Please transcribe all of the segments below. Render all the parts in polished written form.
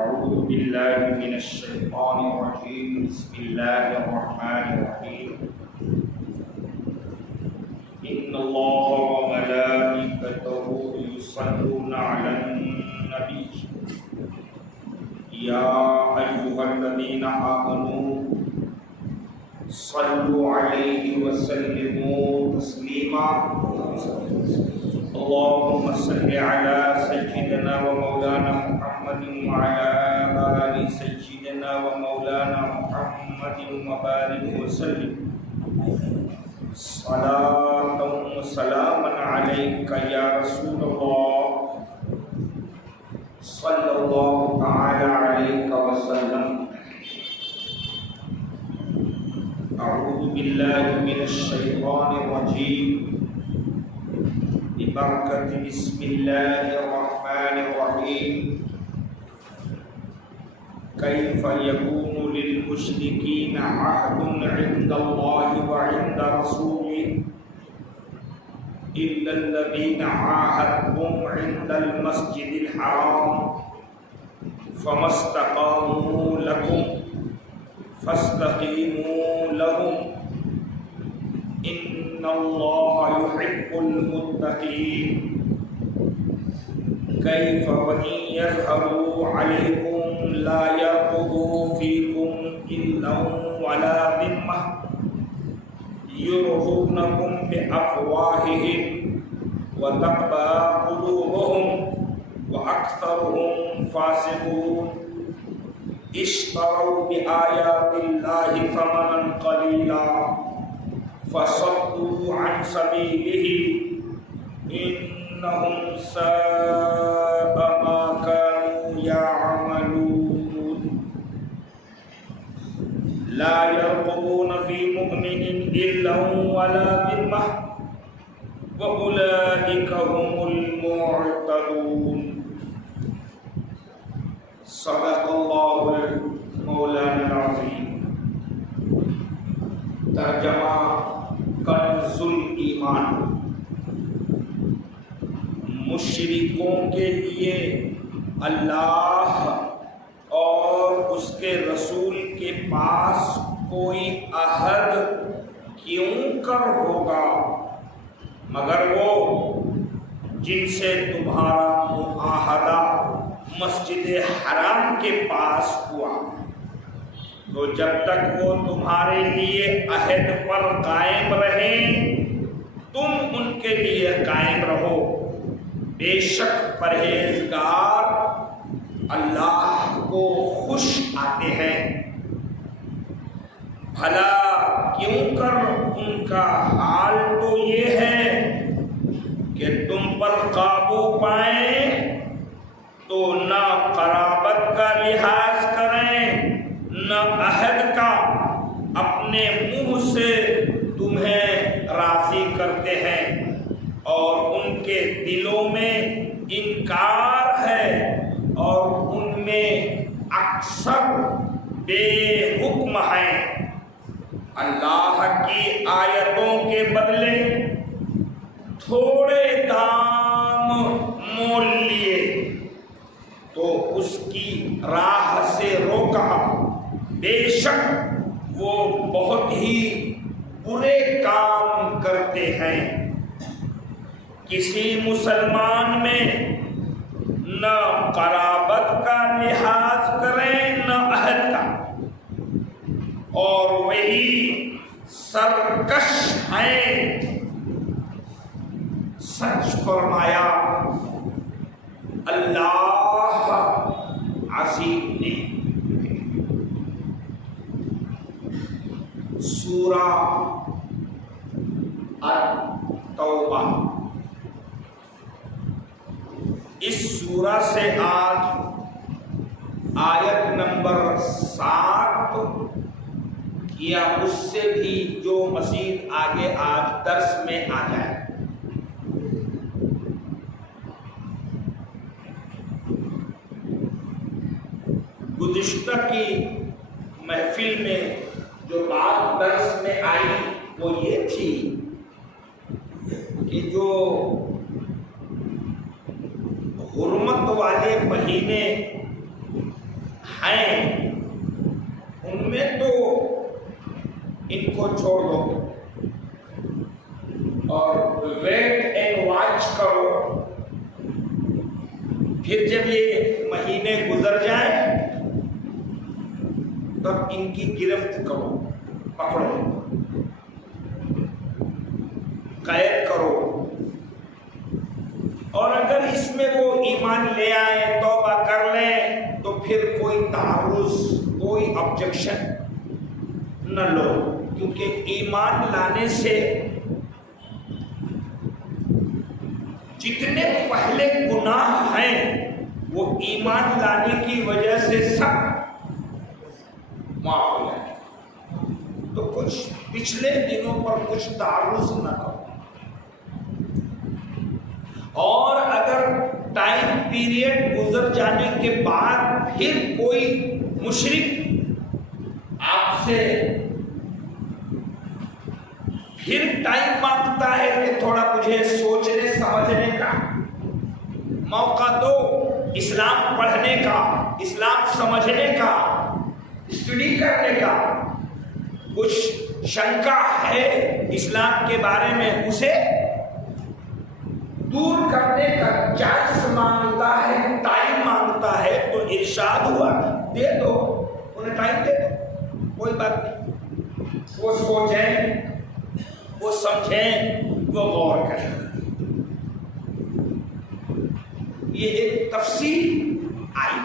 أعوذ بالله من الشيطان الرجيم بسم الله الرحمن الرحيم إن الله وملائكته يصلون على النبي يا أيها الذين آمنوا صلوا عليه وسلموا تسليما اللهم صل على سيدنا ومولانا محمد وعلى آل سيدنا ومولانا محمد وبارك وسلم صلاة وسلاما عليك يا رسول الله صلى الله تعالى عليك وسلم أعوذ بالله من الشيطان الرجيم ببركة بسم الله الرحمن الرحيم كيف يكون للمشركين عهد عند الله وعند رسوله إلا الذين عاهدتم عند المسجد الحرام فما استقاموا لكم فاستقيموا لهم إن الله يحب المتقين كيف وإن يظهروا عليكم لا يرقبوا فيكم إلا ولا ذمة يرضونكم بأفواههم وتقبى قلوبهم وأكثرهم فاسقون اشتروا بآيات الله ثمنا قليلا فصدوا عن سبيله إنهم ساء ما كانوا يعملون لا يرقبون في مؤمن إلا ولا ذمة وأولئك هم المعتدون صدق الله مولانا العظيم ترجمہ کنز الایمان مشرکوں کے لیے اللہ اور اس کے رسول کے پاس کوئی عہد کیوں کر ہوگا مگر وہ جن سے تمہارا معاہدہ مسجد حرام کے پاس ہوا تو جب تک وہ تمہارے لیے عہد پر قائم رہیں تم ان کے لیے قائم رہو بے شک پرہیزگار اللہ کو خوش آتے ہیں بھلا کیوں کر ان کا حال تو یہ ہے کہ تم پر قابو پائیں تو نہ قرابت کا لحاظ کریں نہ عہد کا اپنے منہ سے تمہیں راضی کرتے ہیں اور ان کے دلوں میں انکار ہے اور ان میں اکثر بے حکم ہیں اللہ کی آیتوں کے بدلے تھوڑے دام مول لیے تو اس کی راہ سے روکا بے شک وہ بہت ہی برے کام کرتے ہیں کسی مسلمان میں نہ قرابت کا لحاظ کریں نہ عہد کا اور وہی سرکش ہیں سچ فرمایا اللہ عظیم نے سورہ التوبہ اس سورہ سے آج آیت نمبر 7 یا اس سے بھی جو مزید آگے آج درس میں آ جائے گزشتہ کی محفل میں جو بات درس میں آئی وہ یہ تھی کہ جو حرمت والے مہینے ہیں ان میں تو ان کو چھوڑ دو اور ویٹ اینڈ واچ کرو. پھر جب یہ مہینے گزر جائیں تب ان کی گرفت کرو، پکڑو، قید کرو. اور اگر اس میں وہ ایمان لے آئے، توبہ کر لیں، تو پھر کوئی تعرض، کوئی آبجیکشن نہ لو، کیونکہ ایمان لانے سے جتنے پہلے گناہ ہیں وہ ایمان لانے کی وجہ سے سب معاف ہو جائے. تو کچھ پچھلے دنوں پر کچھ تعرض نہ کرو. اور اگر ٹائم پیریڈ گزر جانے کے بعد پھر کوئی مشرک آپ سے پھر ٹائم مانگتا ہے کہ تھوڑا مجھے سوچنے سمجھنے کا موقع دو، اسلام پڑھنے کا، اسلام سمجھنے کا، اسٹڈی کرنے کا، کچھ شنکا ہے اسلام کے بارے میں، اسے دور کرنے کا چانس مانگتا ہے، ٹائم مانگتا ہے، تو ارشاد ہوا دے دو، انہیں ٹائم دے دو، کوئی بات نہیں. وہ سوچیں، وہ سمجھیں، وہ غور کریں. یہ ایک تفصیل آئی.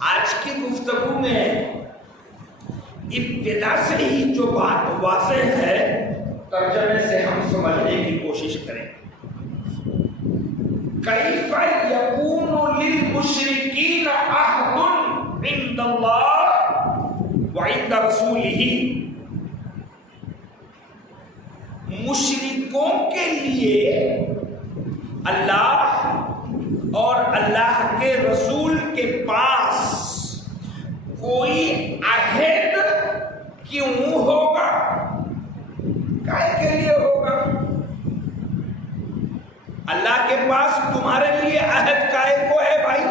آج کی گفتگو میں ابتدا سے ہی جو بات واضح ہے ترجمے سے ہم سمجھنے کی کوشش کریں. کیف یکون للمشرکین عہد عند اللہ وعند رسولہ. مشرکوں کے لیے اللہ اور اللہ کے رسول کے پاس کوئی عہد کیوں ہوگا؟ کائے کے لیے ہوگا؟ اللہ کے پاس تمہارے لیے عہد کائے کو ہے بھائی،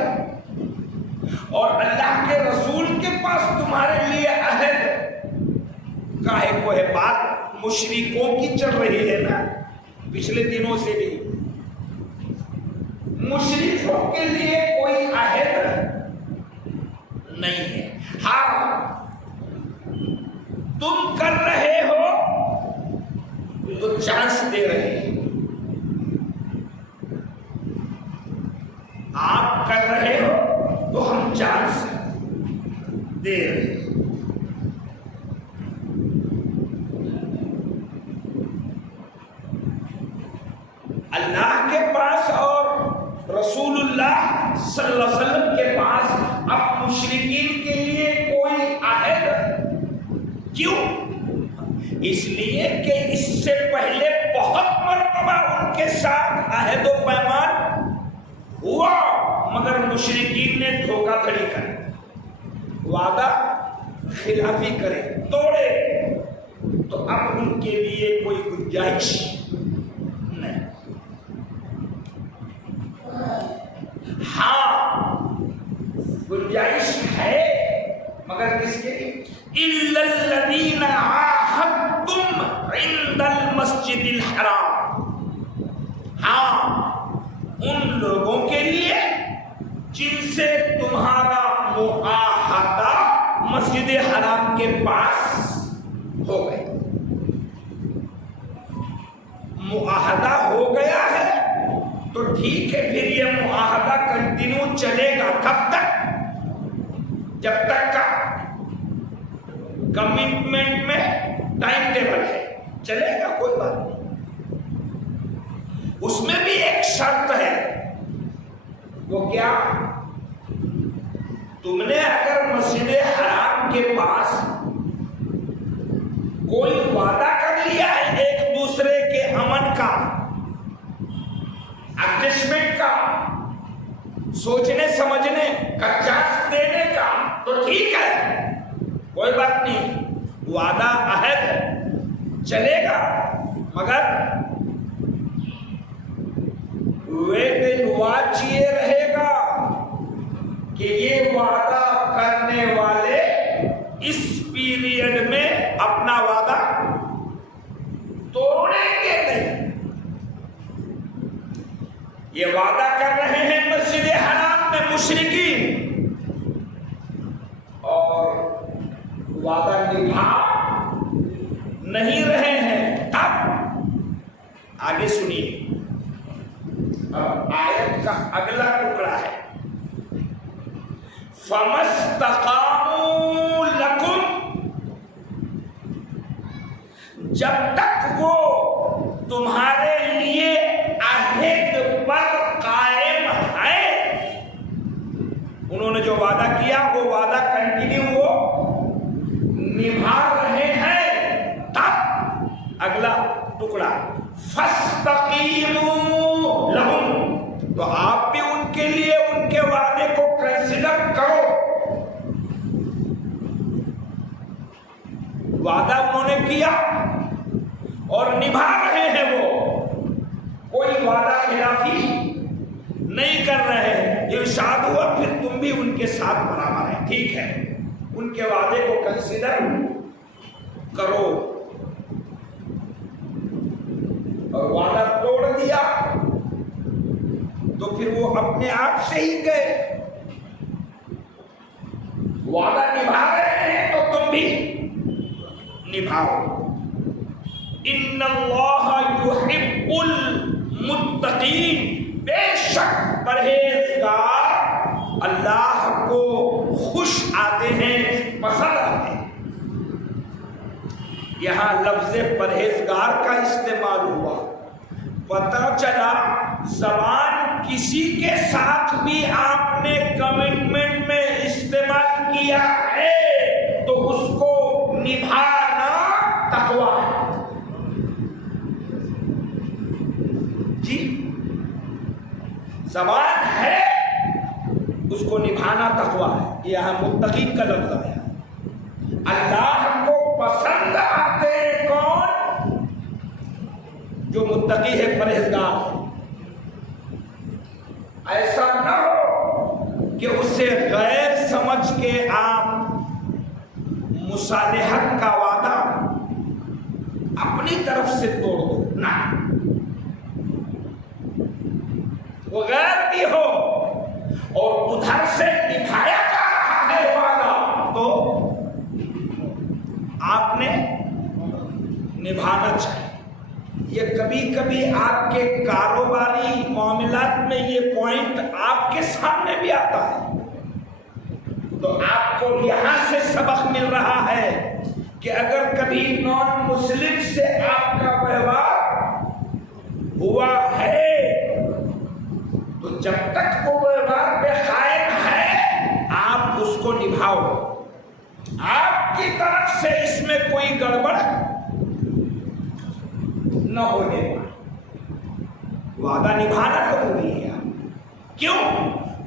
اور اللہ کے رسول کے پاس تمہارے لیے عہد کائے کو ہے؟ بات مشرکوں کی چل رہی ہے نا پچھلے دنوں سے بھی. مشرکوں کے لیے کوئی عہد نہیں ہے. ہاں تم کر رہے ہو تو چانس دے رہے ہیں، آپ کر رہے ہو تو ہم چانس دے رہے ہیں. اللہ کے پاس اور رسول اللہ صلی اللہ علیہ وسلم کے پاس اب مشرکین کے لیے کوئی عہد کیوں؟ اس لیے کہ اس سے پہلے بہت مرتبہ ان کے ساتھ عہد و پیمان ہوا، مگر مشرکین نے دھوکہ دھڑی کر، وعدہ خلافی کرے، توڑے. تو اب ان کے لیے کوئی گنجائش نہیں. ہاں گنجائش ہے، مگر کس کے لیے؟ اِلَّا الَّذِينَ عَاهَدتُّمْ عِندَ الْمَسْجِدِ الْحَرَامِ. ہاں ان لوگوں کے لیے جن سے تمہارا معاہدہ مسجد حرام کے پاس ہو گیا. معاہدہ ہو گیا ہے تو ٹھیک ہے، پھر یہ معاہدہ کنٹینیو چلے گا. کب تک؟ جب تک کا کمٹمنٹ میں ٹائم ٹیبل ہے، چلے گا، کوئی بات نہیں. اس میں بھی ایک شرط ہے. وہ کیا؟ تم نے اگر مسجد حرام کے پاس کوئی وعدہ کر لیا ہے ایک دوسرے کے امن کا، ایڈجسٹمنٹ کا، سوچنے سمجھنے کا، چانس دینے کا، تو ٹھیک ہے، کوئی بات نہیں، وعدہ عہد چلے گا. مگر لیکن واچ یہ رہے گا کہ یہ وعدہ کرنے والے اس پیریڈ میں اپنا وعدہ توڑیں گے نہیں. یہ وعدہ کر رہے ہیں مسجد حرام میں مشرکین اور وعدہ نبھا نہیں رہے ہیں. اب آگے سنیے. اب آیت کا اگلا ٹکڑا ہے فَمَسْتَقَامُوا لَكُمْ. جب تک وہ تمہارے لیے عہد پر قائم ہے، انہوں نے جو وعدہ کیا وہ وعدہ کنٹینیو وہ نبھا رہے ہیں. تب اگلا ٹکڑا فَاسْتَقِيمُوا لَهُمْ. تو آپ بھی ان کے لیے ان کے وعدے کو کنسیڈر کرو. وعدہ انہوں نے کیا اور نبھا رہے ہیں، وہ کوئی وعدہ خلافی نہیں کر رہے ہیں. ارشاد ہوا پھر تم بھی ان کے ساتھ برابر ہیں. ٹھیک ہے، ان کے وعدے کو کنسیڈر کرو. اور وعدہ توڑ دیا تو پھر وہ اپنے آپ سے ہی گئے. وعدہ نبھا رہے ہیں تو تم بھی نبھاؤ. ان اللہ یحب المتقین. بے شک پرہیزگار اللہ کو خوش آتے ہیں، پسند آتے ہیں. یہاں لفظ پرہیزگار کا استعمال ہوا. پتہ چلا زبان کسی کے ساتھ بھی آپ نے کمٹمنٹ میں استعمال کیا ہے تو اس کو نبھانا تقویٰ ہے. جی زبان ہے اس کو نبھانا تقویٰ ہے. یہاں متقین کا لفظ ہے. اللہ کو پسند آتے ہیں کون؟ جو متقی ہے، پرہیزگار ہے. ایسا نہ ہو کہ اسے غیر سمجھ کے آپ مصالحت کا وعدہ اپنی طرف سے توڑ دو. نہ، وہ غیر بھی ہو اور ادھر سے نبھایا جا رہا ہے وعدہ تو آپ نے نبھانا چاہیے. یہ کبھی کبھی آپ کے کاروباری معاملات میں یہ پوائنٹ آپ کے سامنے بھی آتا ہے تو آپ کو یہاں سے سبق مل رہا ہے کہ اگر کبھی نان مسلم سے آپ کا ویوہار ہوا ہے تو جب تک وہ ویوہار پہ قائم ہے آپ اس کو نبھاؤ. آپ کی طرف سے اس میں کوئی گڑبڑ نہ ہونے پائے. وعدہ نبھانا ضروری ہے. کیوں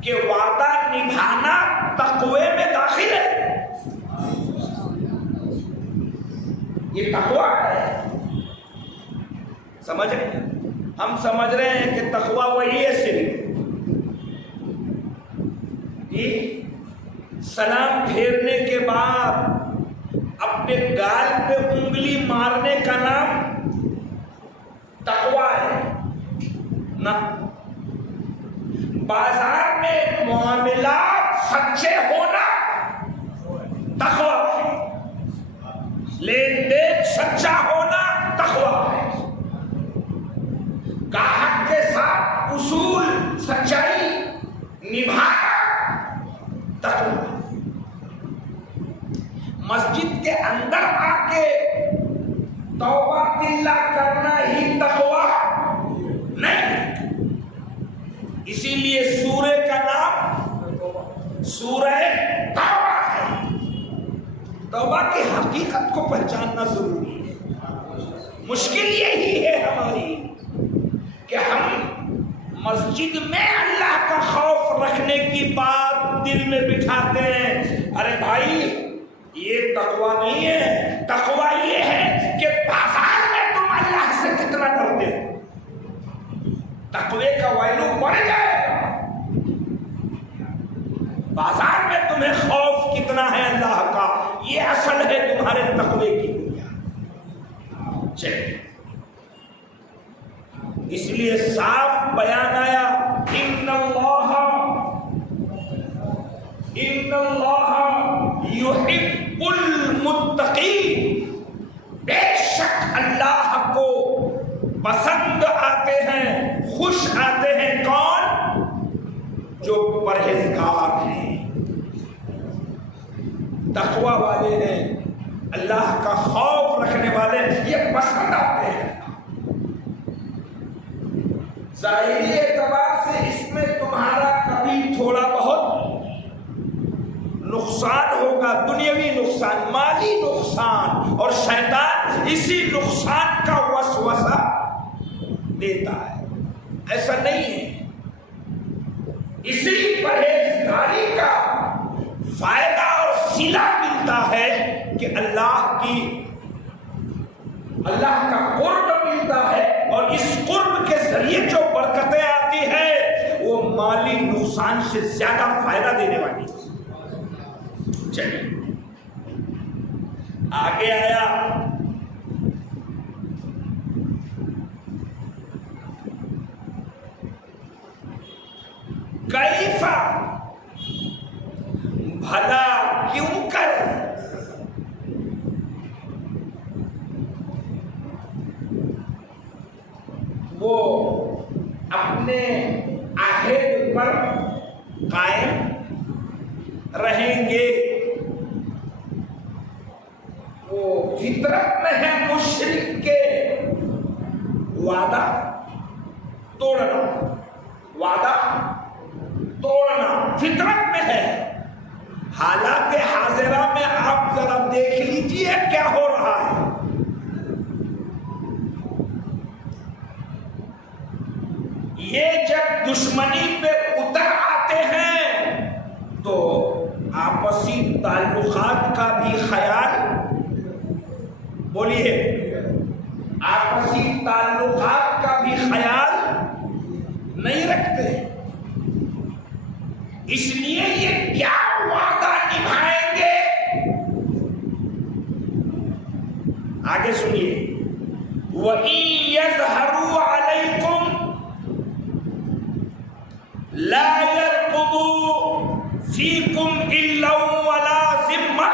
کہ وعدہ نبھانا تقوی میں داخل ہے. یہ تقوی ہے. سمجھ رہے ہیں؟ ہم سمجھ رہے ہیں کہ تقوی وہی ہے صرف سلام پھیرنے کے بعد اپنے گال پہ انگلی مارنے کا نام تقوی ہے نہ. بازار میں معاملات سچے ہونا تقوی ہے. لین دین سچا ہونا تقوی ہے. گاہک کے ساتھ اصول سچائی نبھانا تقوی ہے. مسجد کے اندر آ کے توبہ تلا کرنا ہی تقوی نہیں. اسی لیے سورہ کا نام سورہ توبہ ہے. توبہ کی حقیقت کو پہچاننا ضروری ہے. مشکل یہی ہے ہماری کہ ہم مسجد میں اللہ کا خوف رکھنے کی بات دل میں بٹھاتے ہیں. ارے بھائی یہ تقوی نہیں ہے. تقوی یہ ہے کہ بازار میں تم اللہ سے کتنا ڈرتے ہو. تقوی کا ویلو اصل ہے تمہارے تقوی کی بنیاد. چلیے اس لیے صاف بیان آیا ان اللہ یحب المتقین، بے شک اللہ کو پسند آتے ہیں، خوش آتے ہیں کون؟ جو پرہیزگار ہیں، تقوی والے ہیں، اللہ کا خوف رکھنے والے، یہ پسند آتے ہیں. ظاہری اعتبار سے اس میں تمہارا کبھی تھوڑا بہت نقصان ہوگا، دنیاوی نقصان، مالی نقصان، اور شیطان اسی نقصان کا وسوسہ دیتا ہے. ایسا نہیں ہے، اسی پرہیزگاری کا فائدہ اور صلہ ملتا ہے کہ اللہ کا قرب ملتا ہے، اور اس قرب کے ذریعے جو برکتیں آتی ہیں وہ مالی نقصان سے زیادہ فائدہ دینے والی ہے. چلیے آگے آیا کیفا، بھلا کیوں کر، وہ اپنے عہد پر قائم رہیں گے. وہ فطرت میں ہے مشرک کے وعدہ توڑنا، وعدہ توڑنا فطرت میں ہے. حالات حاضرہ میں آپ ذرا دیکھ لیجئے کیا ہو رہا ہے. یہ جب دشمنی پہ اتر آتے ہیں تو آپسی تعلقات کا بھی خیال، بولیے، آپسی تعلقات کا بھی خیال نہیں رکھتے. اس لیے یہ کیا وعدہ نبھائیں گے؟ آگے سنیے، وَإِن يَظْهَرُوا عَلَيْكُمْ لَا يَرْقُبُوا فِيكُمْ إِلَّا وَلَا ذِمَّةً.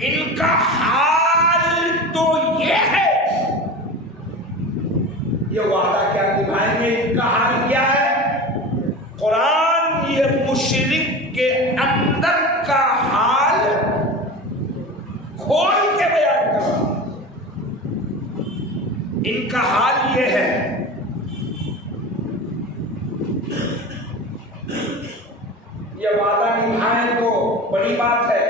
ان کا حال تو یہ ہے، یہ وعدہ کیا نبھائیں گے، ان کا حال کیا ہے؟ قرآن یہ مشرک کے اندر کا حال کھول کے بیان کر رہا ہے. ان کا حال یہ ہے، یہ وعدہ نبھائیں تو بڑی بات ہے،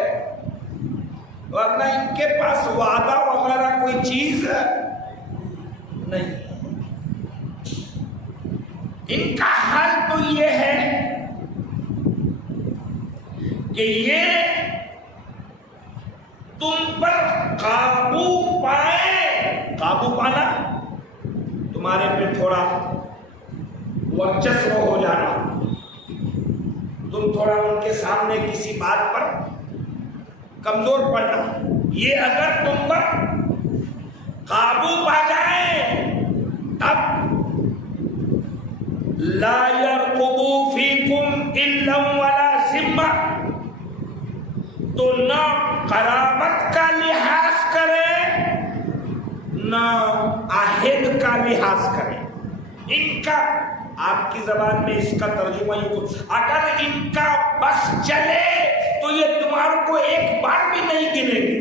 ورنہ ان کے پاس وعدہ وغیرہ کوئی چیز نہیں. ان کا حال تو یہ ہے کہ یہ تم پر قابو پائے. قابو پانا، تمہارے پہ تھوڑا ورچسو ہو جانا، تم تھوڑا ان کے سامنے کسی بات پر کمزور پڑنا، یہ اگر تم پر قابو پا جائیں تب لا يرقبوا فيكم الا ولا ذمہ، تو نہ قرابت کا لحاظ کرے نہ عہد کا لحاظ کرے. ان کا، آپ کی زبان میں اس کا ترجمہ اگر ان کا بس چلے تو یہ تمہاروں کو ایک بار بھی نہیں گنے گے.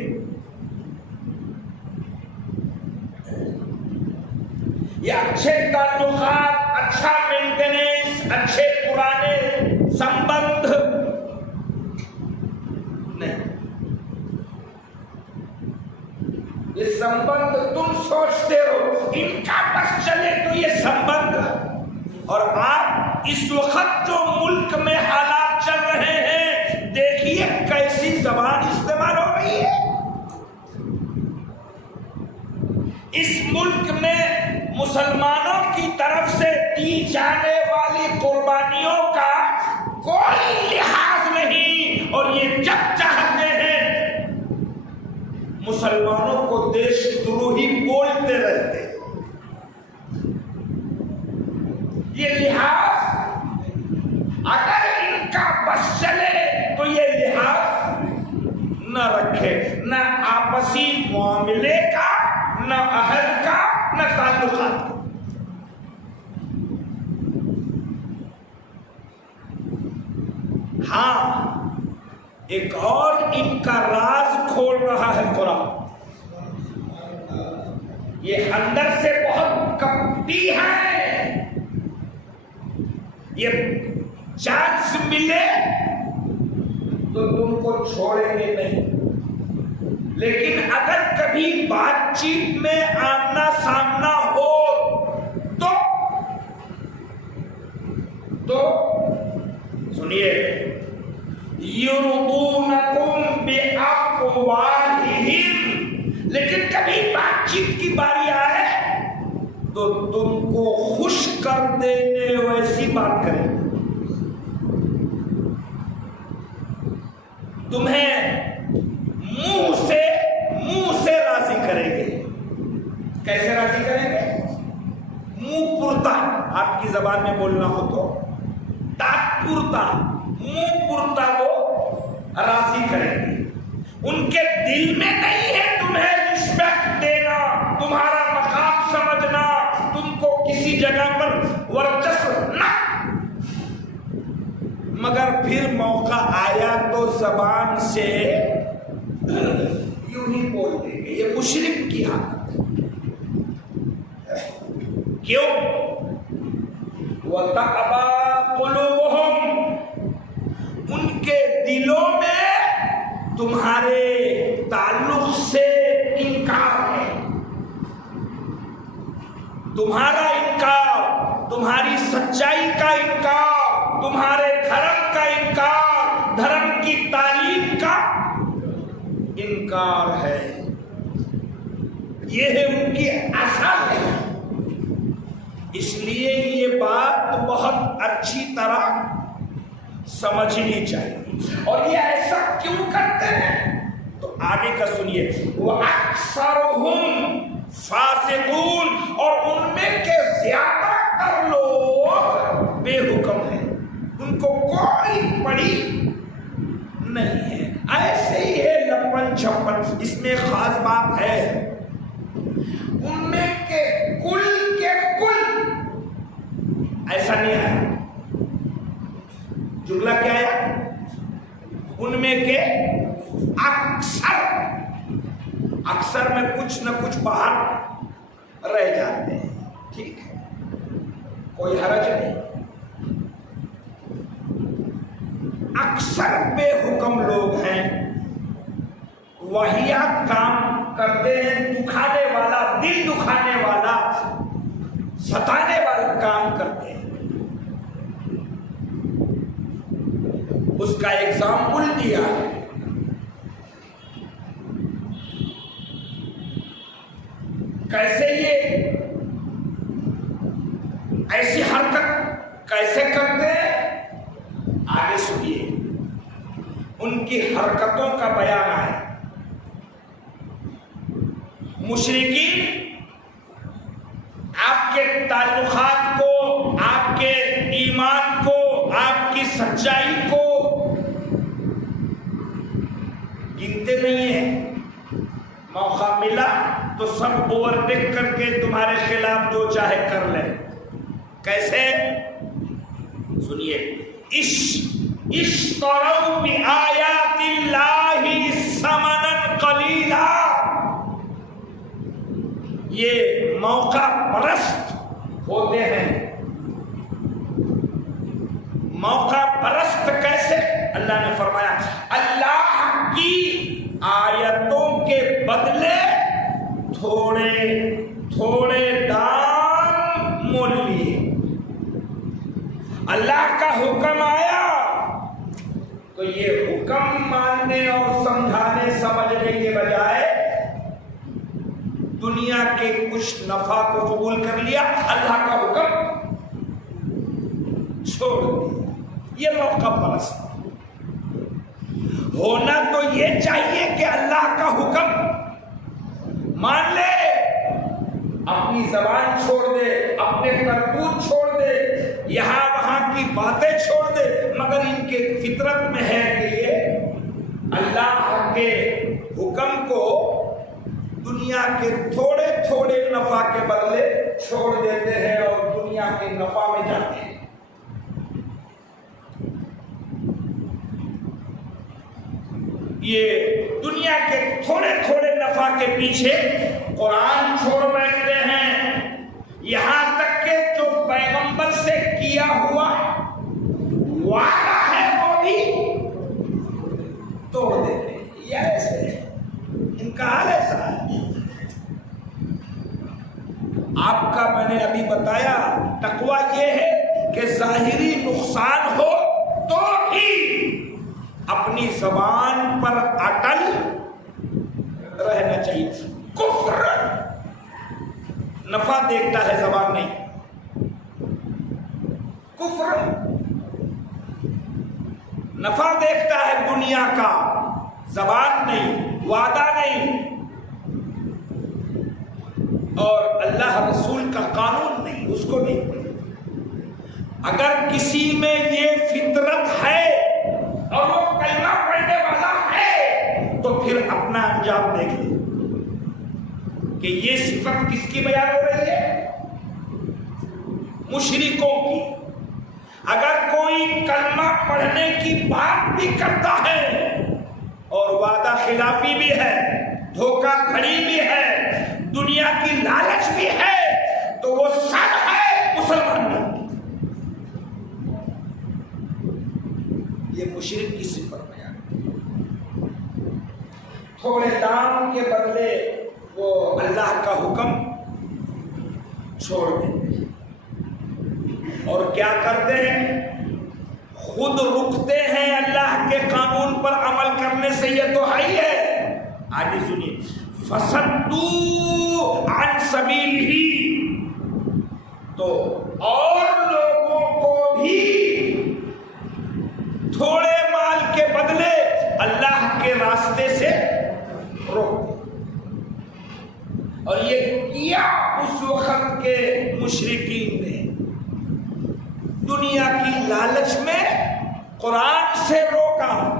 یہ اچھے تعلقات، اچھا مینٹیننس، اچھے پرانے سمبندھ نہیں. یہ سمبندھ تم سوچتے ہو ان کا بس چلے تو یہ سمبندھ، اور آپ اس وقت جو ملک میں حالات چل رہے ہیں دیکھیے کیسی زبان استعمال ہو رہی ہے. اس ملک میں مسلمانوں کی طرف سے دی جانے والی قربانیوں کا کوئی لحاظ نہیں، اور یہ جب چاہتے ہیں مسلمانوں کو دیش دروہی بولتے رہتے. یہ لحاظ اگر ان کا بس چلے تو یہ لحاظ نہ رکھے، نہ آپسی معاملے کا، نہ عہد کا، نہ تعلقات کا. ہاں ایک اور ان کا راز کھول رہا ہے قرآن. یہ اندر سے بہت کپٹی ہے. یہ چانس ملے تو تم کو چھوڑیں گے نہیں، لیکن اگر کبھی بات چیت میں آمنا سامنا ہو تو سنیے، یرضونکم بافواہہم، لیکن کبھی بات چیت کی باری آئے تو تم کو خوش کر دینے ویسی بات کریں، تمہیں منہ سے راضی کریں گے. کیسے راضی کریں گے؟ منہ پرتا، آپ کی زبان میں بولنا ہو تو ٹاٹ پرتا، منہ پرتا وہ راضی کریں گے. ان کے دل میں نہیں ہے تمہیں رسپیکٹ دینا، تمہارا مقام سمجھنا، تم کو کسی جگہ پر ورچسو نہ، مگر پھر موقع آیا تو زبان سے یوں ہی بول دیں گے. یہ مشرک کی حالت ہے. کیوں؟ وَتَأْبَى قُلُوبُهُمْ، ان کے دلوں میں تمہارے تعلق سے انکار ہے. تمہارا انکار، تمہاری سچائی کا انکار، تمہارے دھرم کا انکار، دھرم کی تعلیم کا انکار ہے. یہ ہے ان کی اصل ہے. اس لیے یہ بات بہت اچھی طرح سمجھنی چاہیے. اور یہ ایسا کیوں کرتے ہیں تو آگے کا سنیے، وَأَكْثَرُهُمْ فَاسِقُونَ، اور ان میں کے زیادہ تر لوگ بے حکم ہیں، ان کو کوئی پڑی نہیں ہے، ایسے ہی ہے لپن چھپن. اس میں خاص بات ہے، ان میں کے کل ایسا نہیں آیا. جملہ کیا ہے؟ ان میں کے اکثر میں کچھ نہ کچھ باہر رہ جاتے ہیں. ٹھیک ہے، کوئی حرج نہیں. اکثر بے حکم لوگ ہیں، واہیات کام کرتے ہیں، دکھانے والا، دل دکھانے والا، ستانے والا کام کرتے ہیں. اس کا ایگزامپل دیا ہے. کیسے یہ ایسی حرکت کیسے کرتے ہیں؟ آگے سنیے، ان کی حرکتوں کا بیان ہے. مشرکین آپ کے تعلقات کو، آپ کے ایمان کو، آپ کی سچائی کو گنتے نہیں ہیں. موقع ملا تو سب اوورٹیک کر کے تمہارے خلاف جو چاہے کر لیں. کیسے؟ سنیے، اشتروا بآیات اللہ ثمنا قلیلا. یہ موقع پرست ہوتے ہیں. موقع پرست کیسے؟ اللہ نے فرمایا اللہ کی آیتوں کے بدلے تھوڑے دام مول لیے. اللہ کا حکم آیا تو یہ حکم ماننے اور سمجھانے سمجھنے کے بجائے دنیا کے کچھ نفع کو قبول کر لیا، اللہ کا حکم چھوڑ دیا. یہ موقع پرست ہونا تو یہ چاہیے کہ اللہ کا حکم مان لے، اپنی زبان چھوڑ دے، اپنے کرتوت چھوڑ دے، یہاں وہاں کی باتیں چھوڑ دے، مگر ان کے فطرت میں ہے کہ یہ اللہ کے حکم کو دنیا کے تھوڑے تھوڑے نفع کے بدلے چھوڑ دیتے ہیں اور دنیا کے نفع میں جاتے ہیں۔ یہ دنیا کے تھوڑے تھوڑے نفع کے پیچھے قرآن چھوڑ بیٹھتے ہیں، یہاں تک کہ جو پیغمبر سے کیا ہوا وعدہ ہے وہ بھی توڑ دیتے ہیں۔ یہ ایسے ہے، ان کا حال ایسا ہے۔ آپ کا میں نے ابھی بتایا تقویٰ یہ ہے کہ ظاہری نقصان ہو تو بھی اپنی زبان پر اٹل رہنا چاہیے۔ کفر نفع دیکھتا ہے، زبان نہیں۔ کفر نفع دیکھتا ہے دنیا کا، زبان نہیں، وعدہ نہیں، اور اللہ رسول کا قانون نہیں، اس کو نہیں۔ اگر کسی میں یہ فطرت ہے اور وہ کلمہ پڑھنے والا ہے تو پھر اپنا انجام دیکھ لے کہ یہ صفت کس کی بیان ہو رہی ہے؟ مشرکوں کی۔ اگر کوئی کلمہ پڑھنے کی بات بھی کرتا ہے اور وعدہ خلافی بھی ہے، دھوکہ دھڑی بھی ہے، دنیا کی لالچ بھی ہے، تو وہ سب ہے مسلمان نہیں۔ یہ مشرک کی صفت بیان۔ تھوڑے دام کے بدلے وہ اللہ کا حکم چھوڑ دیتے ہیں اور کیا کرتے ہیں؟ خود رکتے ہیں اللہ کے قانون پر عمل کرنے سے۔ یہ تو ہے ہی ہے۔ آگے سنیے، فَصَدُّوا عَنْ سَبِيلِهِ، تو اور لوگوں کو بھی تھوڑے مال کے بدلے اللہ کے راستے سے روک۔ اور یہ کیا اس وقت کے مشرکین نے، دنیا کی لالچ میں قرآن سے روکا،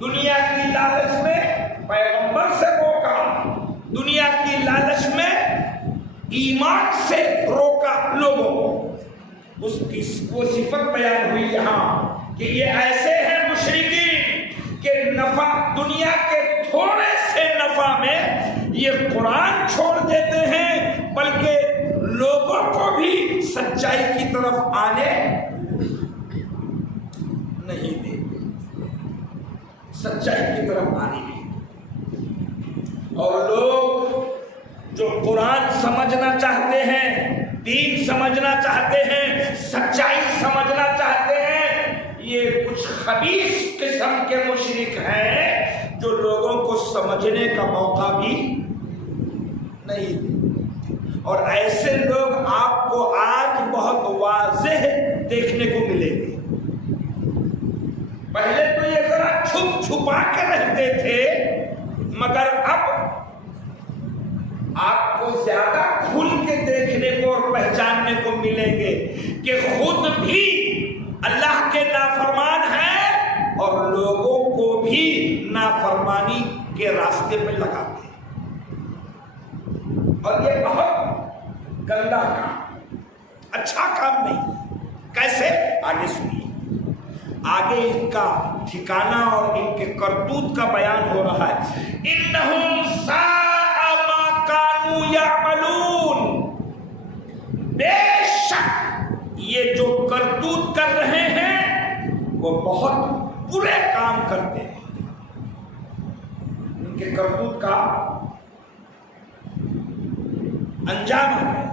دنیا کی لالچ میں پیغمبر سے روکا، دنیا کی لالچ میں ایمان سے روکا لوگوں کو۔ اس کی وہ صفت بیان ہوئی یہاں کہ یہ ایسے ہیں مشرکین کہ نفع دنیا کے تھوڑے سے نفع میں یہ قرآن چھوڑ دیتے ہیں، بلکہ لوگوں کو بھی سچائی کی طرف آنے نہیں دیتے، سچائی کی طرف آنے نہیں دیتے۔ اور لوگ جو قرآن سمجھنا چاہتے ہیں، دین سمجھنا چاہتے ہیں، سچائی سمجھنا چاہتے ہیں، یہ کچھ خبیث قسم کے مشرک ہیں جو لوگوں کو سمجھنے کا موقع بھی نہیں دیتے۔ اور ایسے لوگ آپ کو آج بہت واضح دیکھنے کو ملیں گے۔ پہلے تو یہ ذرا چھپ چھپا کے رہتے تھے، مگر اب آپ کو زیادہ کھل کے دیکھنے کو اور پہچاننے کو ملیں گے کہ خود بھی اللہ کے نافرمان ہیں اور لوگوں کو بھی نافرمانی کے راستے پہ لگاتے ہیں۔ اور یہ بہت گندا کام، اچھا کام نہیں۔ کیسے؟ آگے سنیے، آگے ان کا ٹھکانہ اور ان کے کرتوت کا بیان ہو رہا ہے۔ انہم ساء ما کانوا یعملون، بے شک یہ جو کرتوت کر رہے ہیں وہ بہت برے کام کرتے ہیں۔ ان کے کرتوت کا انجام ہے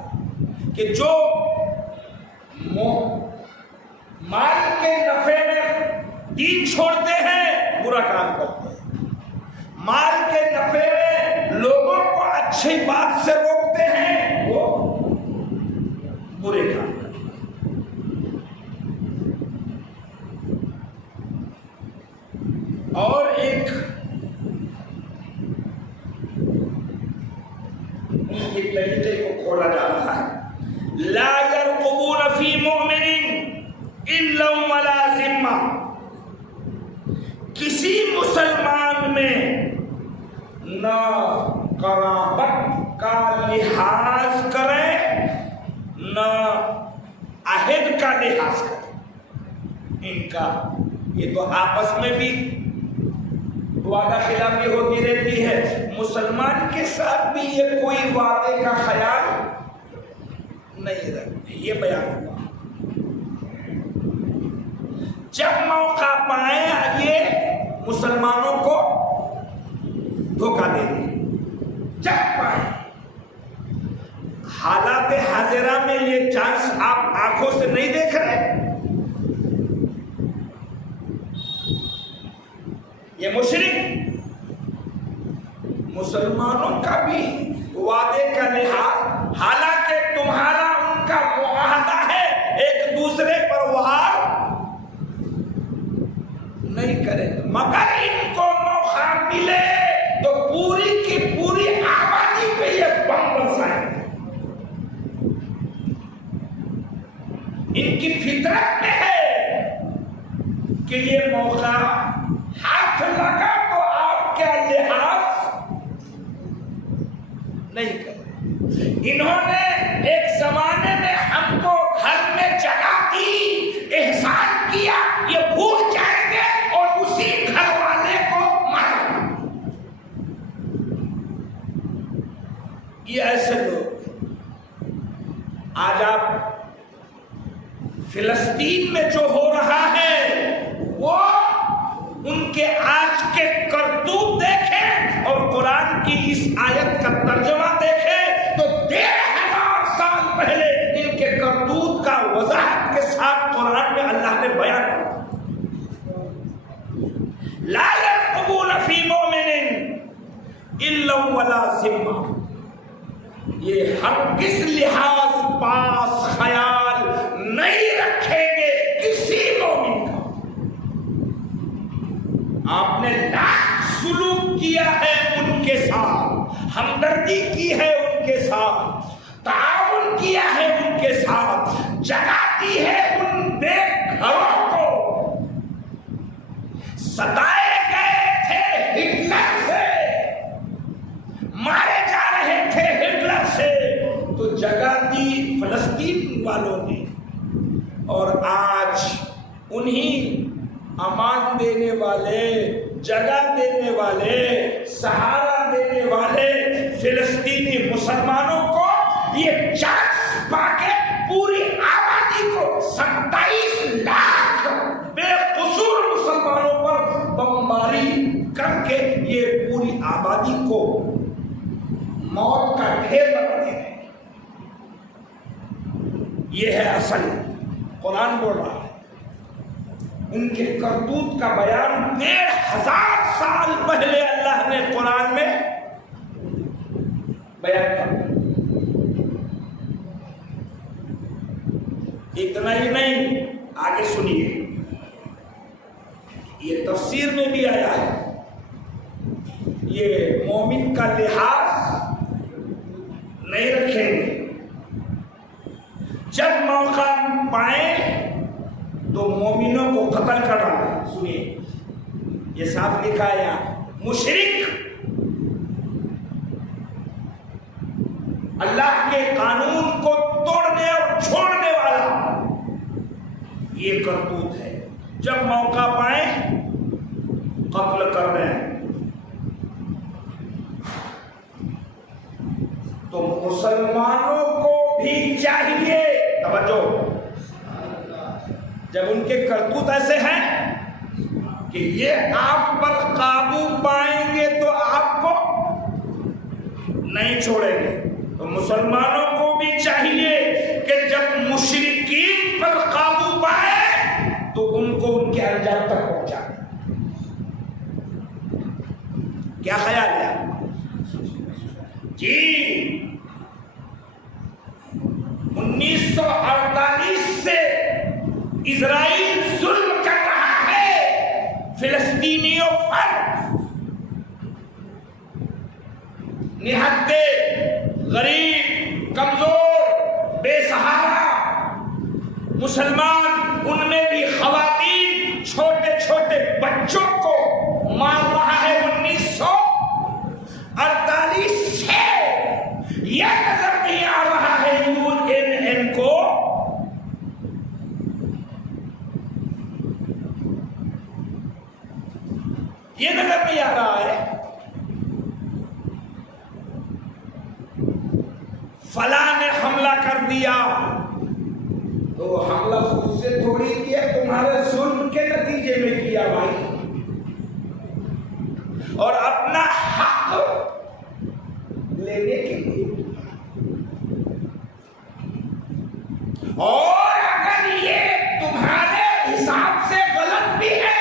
کہ جو مال کے نفع میں دین چھوڑتے ہیں، برا کام کرتے ہیں۔ مال کے نفع میں لوگوں کو اچھی بات سے روکتے ہیں، وہ برے کام کرتے ہیں۔ اور ایک ان کے طریقے کو کھولا جا رہا ہے. لا يرقبون فی مؤمن الا ولا ذمہ. کسی مسلمان میں نہ قرابت کا لحاظ کرے نہ عہد کا لحاظ کرے. ان کا یہ تو آپس میں بھی وعدہ خلافی ہوتی رہتی ہے. مسلمان کے ساتھ بھی یہ کوئی وعدے کا خیال نہیں رکھتے. یہ بیان ہوا. جب موقع پائے یہ مسلمانوں کو دھوکہ دے دیں. جب پائے حالات حاضرہ میں یہ چانس آپ آنکھوں سے نہیں دیکھ رہے. یہ مشرک مسلمانوں کا بھی وعدے کا لحاظ، حالانکہ تمہارا ان کا معاہدہ ہے ایک دوسرے پر وار نہیں کرے، مگر ان کو موقع ملے تو پوری کی پوری آبادی پہ یہ بم برسائیں گے. ان کی فطرت میں ہے کہ یہ موقع ہاتھ لگا تو آپ کیا لحاظ نہیں کرے. انہوں نے ایک زمانے میں ہم کو گھر میں جگہ دی، احسان کیا، یہ بھول جائیں گے اور اسی گھر والے کو مارا. یہ ایسے لوگ آج آپ فلسطین میں جو ہو رہا ہے وہ ان کے آج کے کرتوت دیکھیں اور قرآن کی اس آیت کا ترجمہ دیکھیں تو 1500 سال پہلے ان کے کرتوت کا وضاحت کے ساتھ قرآن میں اللہ نے بیان کیا. لا يرقبون فی مؤمن الا ولا ذمہ. یہ ہم کس لحاظ پاس خیال نہیں رکھیں گے کسی مومن کا. آپ نے لاکھ سلوک کیا ہے ان کے ساتھ، ہمدردی کی ہے ان کے ساتھ، تعاون کیا ہے ان کے ساتھ، جگہ دی ہے ان بے گھروں کو. ستائے گئے تھے ہٹلر سے، مارے جا رہے تھے ہٹلر سے، تو جگہ دی فلسطین والوں نے. اور آج انہی امان دینے والے، جگہ دینے والے، سہارا دینے والے فلسطینی مسلمانوں کو یہ چانس پا کے پوری آبادی کو 27 لاکھ بے قصور مسلمانوں پر بمباری کر کے یہ پوری آبادی کو موت کا ڈھیر بنا دے رہے ہیں. یہ ہے اصل قرآن بول رہا ہے. ان کے کرتوت کا بیان 1500 سال پہلے اللہ نے قرآن میں بیان کر دیا. اتنا ہی نہیں، آگے سنیے. یہ تفسیر میں بھی آیا ہے. یہ مومن کا لحاظ نہیں رکھیں گے. جب موقع پائیں تو مومنوں کو قتل کر ڈالا. سنیے یہ صاف لکھا ہے یہاں. مشرک اللہ کے قانون کو توڑنے اور چھوڑنے والا یہ کرتوت ہے. جب موقع پائیں قتل کر دیں. تو مسلمانوں کو بھی چاہیے، توجہ، جب ان کے کرتوت ایسے ہیں کہ یہ آپ پر قابو پائیں گے تو آپ کو نہیں چھوڑیں گے، تو مسلمانوں کو بھی چاہیے کہ جب مشرکین پر قابو پائے تو ان کو ان کے انجام تک پہنچائیں. کیا خیال ہے آپ کا؟ جی 1948 سے اسرائیل ظلم کر رہا ہے فلسطینیوں پر. نہتے غریب، کمزور، بے سہارا مسلمان، ان میں بھی خواتین، چھوٹے چھوٹے بچوں کو مار رہا ہے 1948 سے. یہ نظر نہیں آ رہا ہے UN کو یہ نظر نہیں آ رہا ہے. فلاں نے حملہ کر دیا تو حملہ خود سے تھوڑی کیا، تمہارے ظلم کے نتیجے میں کیا بھائی. اور اپنا حق لینے کے لیے. اور اگر یہ تمہارے حساب سے غلط بھی ہے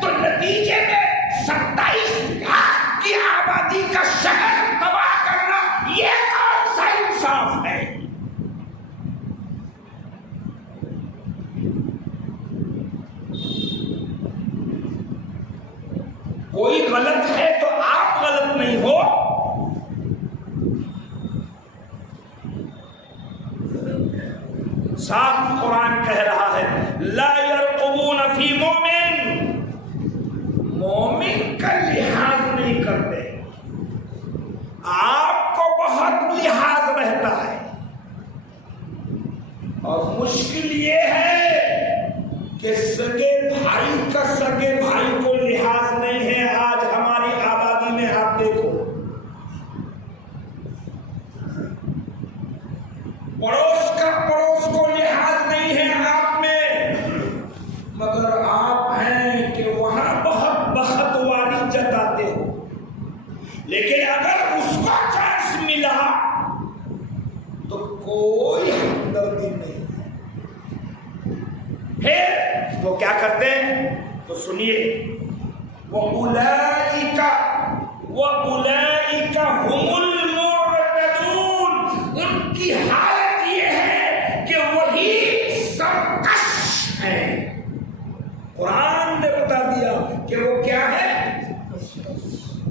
تو نتیجے میں 27 لاکھ کی آبادی کا شہر تباہ کرنا یہ کون سا انصاف ہے؟ کوئی غلط ہے تو آپ غلط نہیں ہو. صاف قرآن کہہ رہا ہے لا يرقبون فی مومن، مومن کا لحاظ نہیں کرتے. آپ کو بہت لحاظ رہتا ہے اور مشکل یہ ہے کہ سگے بھائی کا سگے بھائی کو لحاظ نہیں ہے. آج ہماری آبادی میں آپ دیکھو، پڑوس کا پڑوس کو لحاظ نہیں ہے آپ میں، مگر آپ ہیں کہ وہاں بہت بختواری جتاتے ہو. لیکن اگر اس کو چانس ملا تو کوئی ہمدردی نہیں ہے. پھر وہ کیا کرتے ہیں تو سنیے، وَأُولَئِكَ هُمُ الْمُعْتَدُونَ. ان کی حالت یہ ہے کہ وہی سرکش ہیں. قرآن نے بتا دیا کہ وہ کیا ہے؟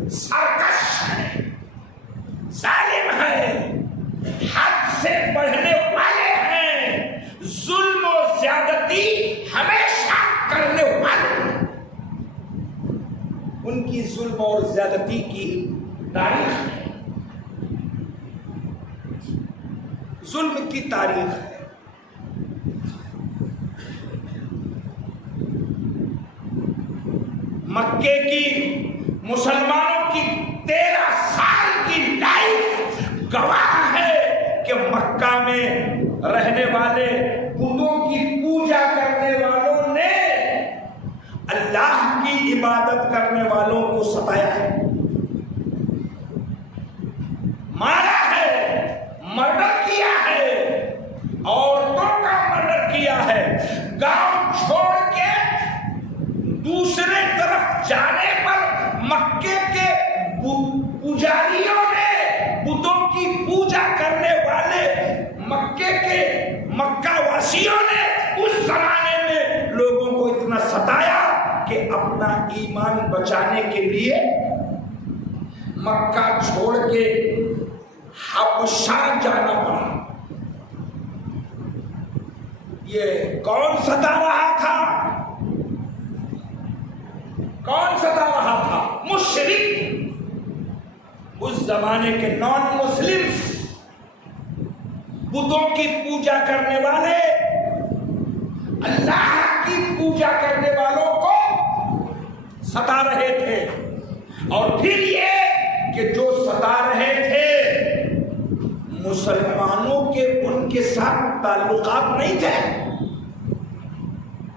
سرکش ہے، ظالم ہے، حد سے بڑھنے والے ہیں، ظلم و زیادتی ہمیشہ کرنے والے ہیں. ان کی ظلم اور زیادتی کی تاریخ ہے، ظلم کی تاریخ ہے. مکے کی مسلمانوں کی 13 سال کی لائف گواہ ہے کہ مکہ میں رہنے والے بتوں کی پوجا کرنے والوں نے اللہ کی عبادت کرنے والوں کو ستایا ہے، مارا ہے، مرڈر کیا ہے، عورتوں کا مرڈر کیا ہے. گاؤں چھوڑ کے دوسرے طرف جانے پر مکے کے پجاریوں نے، بتوں کی پوجا کرنے والے مکہ واسیوں نے اس زمانے میں لوگوں کو اتنا ستایا کہ اپنا ایمان بچانے کے لیے مکہ چھوڑ کے حبشہ جانا پڑا. یہ کون ستا رہا تھا؟ کون ستا رہا تھا؟ مشرک، اس زمانے کے نان مسلم، بتوں کی پوجا کرنے والے، اللہ کی پوجا کرنے والوں کو ستا رہے تھے. اور پھر یہ کہ جو ستا رہے تھے مسلمانوں کے ان کے ساتھ تعلقات نہیں تھے،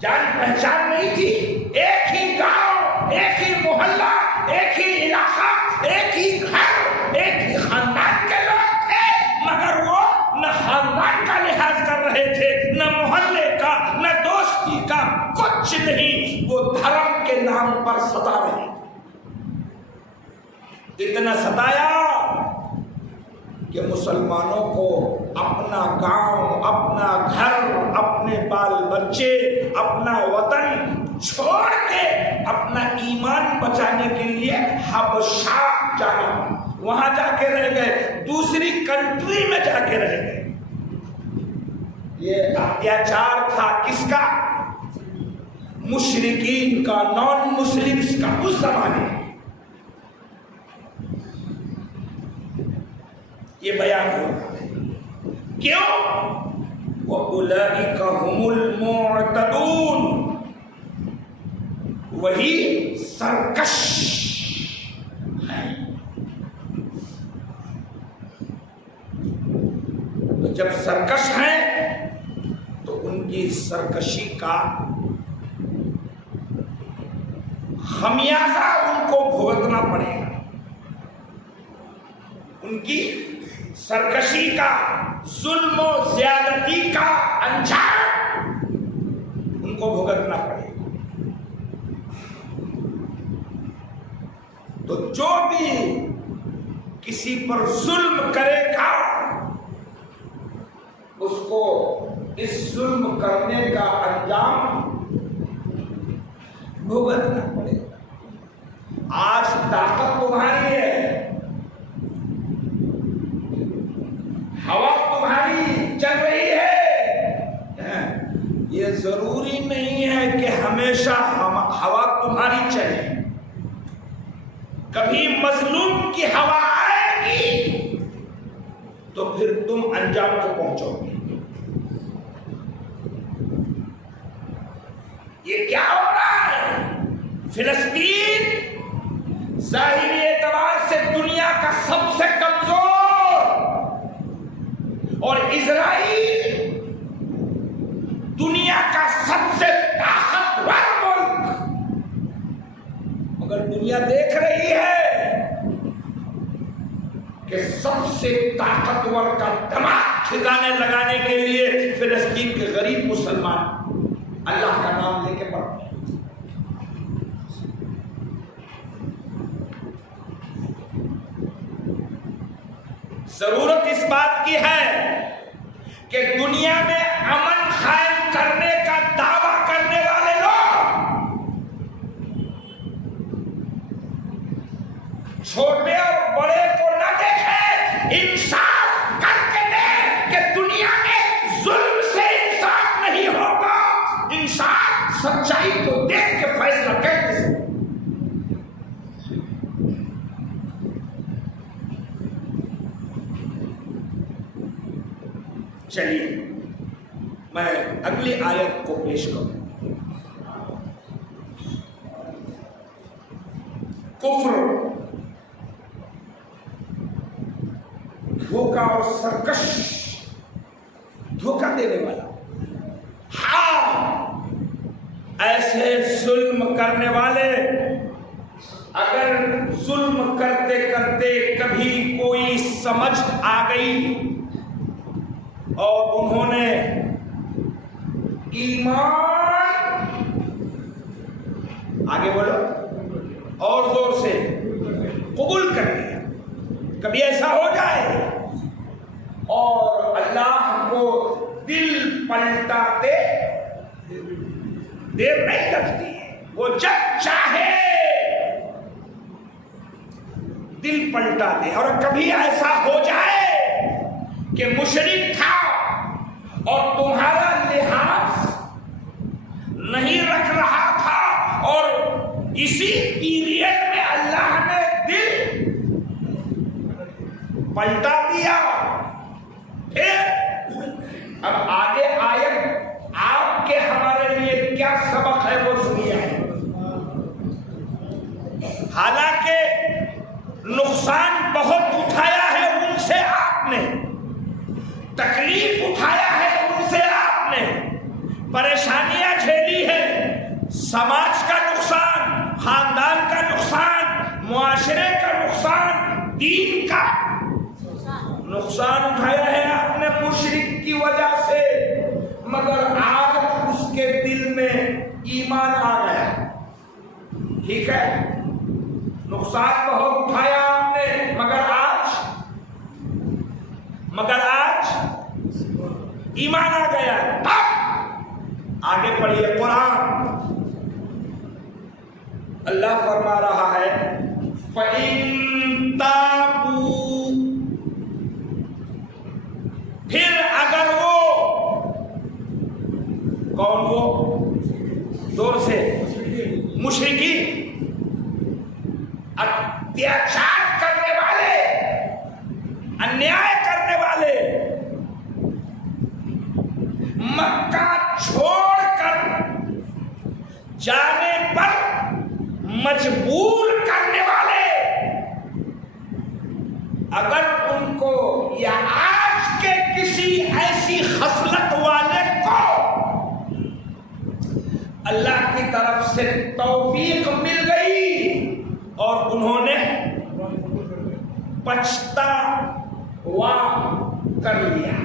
جان پہچان نہیں تھی. ایک ہی گاؤں، ایک ہی محلہ، ایک ہی علاقہ، ایک ہی گھر، ایک ہی خاندان کے لوگ تھے، مگر وہ نہ خاندان کا لحاظ کر رہے تھے، نہ محلے کا، نہ دوستی کا، کچھ نہیں. وہ دھرم کے نام پر ستا رہے. اتنا ستایا کہ مسلمانوں کو اپنا گاؤں، اپنا گھر، اپنے بال بچے، اپنا وطن چھوڑ کے اپنا ایمان بچانے کے لیے حبشہ جانا، وہاں جا کے رہ گئے، دوسری کنٹری میں جا کے رہ گئے. یہ اتیاچار تھا کس کا؟ مشرکین کا، نان مسلمز کا اس زمانے میں. یہ بیان ہو رہا ہے. کیوں؟ وَأُولَئِكَ هُمُ الْمُعْتَدُونَ، وہی سرکش ہیں. تو جب سرکش ہیں تو ان کی سرکشی کا خمیازہ ان کو بھگتنا پڑے گا. ان کی سرکشی کا، ظلم و زیادتی کا انجام ان کو بھگتنا پڑے گا. تو جو بھی کسی پر ظلم کرے گا اس کو اس ظلم کرنے کا انجام بھگتنا پڑے گا. آج طاقت تمہاری ہے، ہوا تمہاری چل رہی ہے، یہ ضروری نہیں ہے کہ ہمیشہ ہوا تمہاری چلے. کبھی مظلوم کی ہوا آئے گی تو پھر تم انجام کو پہنچو گے. یہ کیا ہو رہا ہے؟ فلسطین ظاہری اعتبار سے دنیا کا سب سے کمزور اور اسرائیل دنیا کا سب سے طاقتور ملک. مگر دنیا دیکھ رہی ہے کہ سب سے طاقتور کا دماغ ٹھکانے لگانے کے لیے فلسطین کے غریب مسلمان اللہ کا نام لے کے پڑھتے ہیں. ضرورت اس بات کی ہے کہ دنیا میں امن قائم کرنے کا دعویٰ کرنے والے لوگ چھوٹے اور بڑے کو نہ دیکھیں، انصاف کر کے دیں کہ دنیا میں ظلم سے انصاف نہیں ہوگا. انصاف سچائی کو دیکھ کے فیصلہ کرتے ہیں. چلیے میں اگلی آیت کو پیش کروں. کفر، دھوکہ اور سرکش، دھوکہ دینے والا. ہاں، ایسے ظلم کرنے والے اگر ظلم کرتے کرتے کبھی کوئی سمجھ آ گئی اور انہوں نے ایمان، آگے بولو اور زور سے، قبول کر لیا، کبھی ایسا ہو جائے اور اللہ کو دل پلٹاتے دیر نہیں لگتی ہے، وہ جب چاہے دل پلٹا دے. اور کبھی ایسا ہو جائے کہ مشرک تھا اور تمہارا لحاظ نہیں رکھ رہا تھا اور اسی پیریڈ میں اللہ نے دل پلٹا دیا. پھر اب آگے آیت آپ کے ہمارے لیے کیا سبق ہے وہ سنیے. حالانکہ نقصان بہت اٹھایا ہے ان سے آپ نے، تکلیف اٹھایا ہے ان سے آپ نے، پریشانیاں جھیلی ہیں، سماج کا نقصان، خاندان کا نقصان، معاشرے کا نقصان، دین کا نقصان اٹھایا ہے آپ نے مشرک کی وجہ سے. مگر آج اس کے دل میں ایمان آ گیا. ٹھیک ہے، نقصان بہت اٹھایا آپ نے، مگر آج ایمان آ گیا. تب آگے پڑھیے قرآن. اللہ فرما رہا ہے فَإِن پھر اگر وہ کون، وہ زور سے مشرکی، اتیاچار کرنے والے، انیائے کرنے والے، مکہ چھوڑ کر جانے پر مجبور کرنے والے، اگر ان کو یا آج کے کسی ایسی خصلت والے کو اللہ کی طرف سے توفیق مل گئی اور انہوں نے پچھتاوا کر لیا،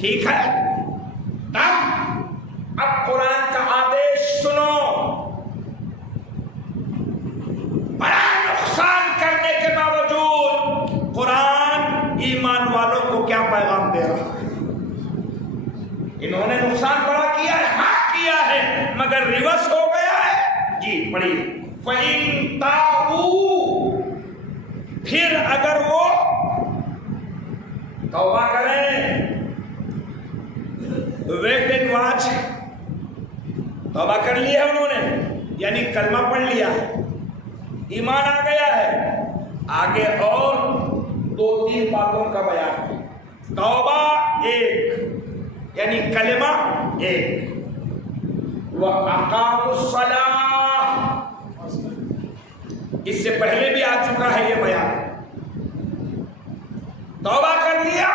ٹھیک ہے، تب اب قرآن کا آدیش سنو، بڑا نقصان کرنے کے باوجود قرآن ایمان والوں کو کیا پیغام دے رہا ہے؟ انہوں نے نقصان بڑا کیا ہے، حق کیا ہے، مگر ریورس ہو گیا ہے۔ جی پڑھیے، فَإِن تَابُوا، پھر اگر وہ توبہ کریں، ویٹ اینڈ واچ، توبہ کر لی ہے انہوں نے، یعنی کلمہ پڑھ لیا ہے، ایمان آ گیا ہے، آگے اور دو تین باتوں کا بیان ہے۔ توبہ ایک، یعنی کلمہ ایک، وَأَقَامُوا الصَّلَاةَ، اس سے پہلے بھی آ چکا ہے یہ بیان، توبہ کر لیا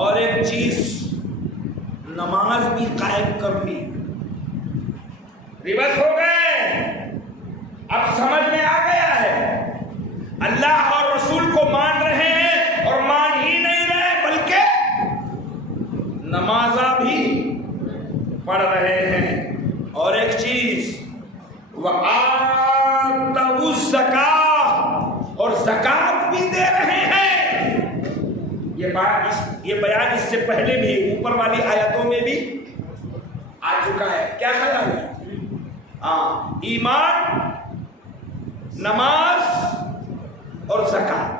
اور ایک چیز نماز بھی قائم کر لی، ریورس ہو گئے، اب سمجھ میں آ گیا ہے، اللہ اور رسول کو مان رہے ہیں اور مان ہی نہیں رہے بلکہ نمازہ بھی پڑھ رہے ہیں، اور ایک چیز وَآتَوُا الزَّکَاۃَ، اور زکوٰۃ بھی دے رہے ہیں۔ یہ بیان اس سے پہلے بھی اوپر والی آیتوں میں بھی آ چکا ہے، کیا خیال ہے؟ ایمان، نماز اور زکوٰۃ